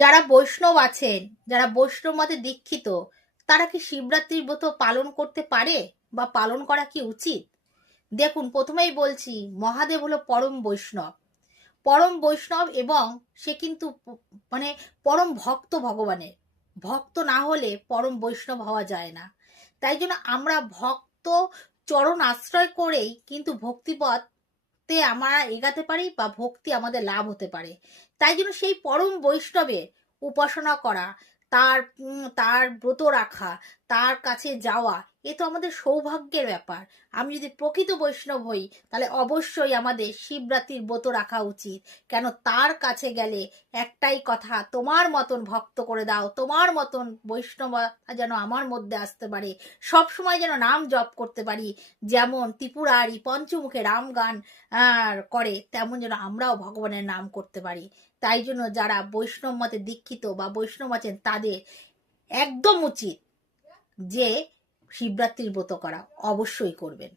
যারা বৈষ্ণব আছেন, যারা বৈষ্ণব মতে দীক্ষিত, তারা কি শিবরাত্রির ব্রত পালন করতে পারে বা পালন করা কি উচিত? দেখুন, প্রথমেই বলছি, মহাদেব হলো পরম বৈষ্ণব, পরম বৈষ্ণব, এবং সে কিন্তু মানে পরম ভক্ত ভগবানের। ভক্ত না হলে পরম বৈষ্ণব হওয়া যায় না। তাই জন্য আমরা ভক্ত চরণ আশ্রয় করেই কিন্তু ভক্তিপথে আমরা এগাতে পারি বা ভক্তি আমাদের লাভ হতে পারে। তাই জন্য সেই পরম বৈষ্ণবের উপাসনা করা, তার ব্রত রাখা, তার কাছে যাওয়া, এ তো আমাদের সৌভাগ্যের ব্যাপার। আমি যদি প্রকৃত বৈষ্ণব হই, তাহলে অবশ্যই আমাদের শিবরাত্রির ব্রত রাখা উচিত। কেন, তার কাছে গেলে একটাই কথা, তোমার মতন ভক্ত করে দাও, তোমার মতন বৈষ্ণবতা যেন আমার মধ্যে আসতে পারে, সব সময় যেন নাম জপ করতে পারি। যেমন ত্রিপুরারি পঞ্চমুখে রাম গান করে, তেমন যেন আমরাও ভগবানের নাম করতে পারি। তাই জন্য যারা বৈষ্ণব মতে দীক্ষিত বা বৈষ্ণব আছেন, তাদের একদম উচিত যে শিবরাত্রির ব্রত করা অবশ্যই করবেন।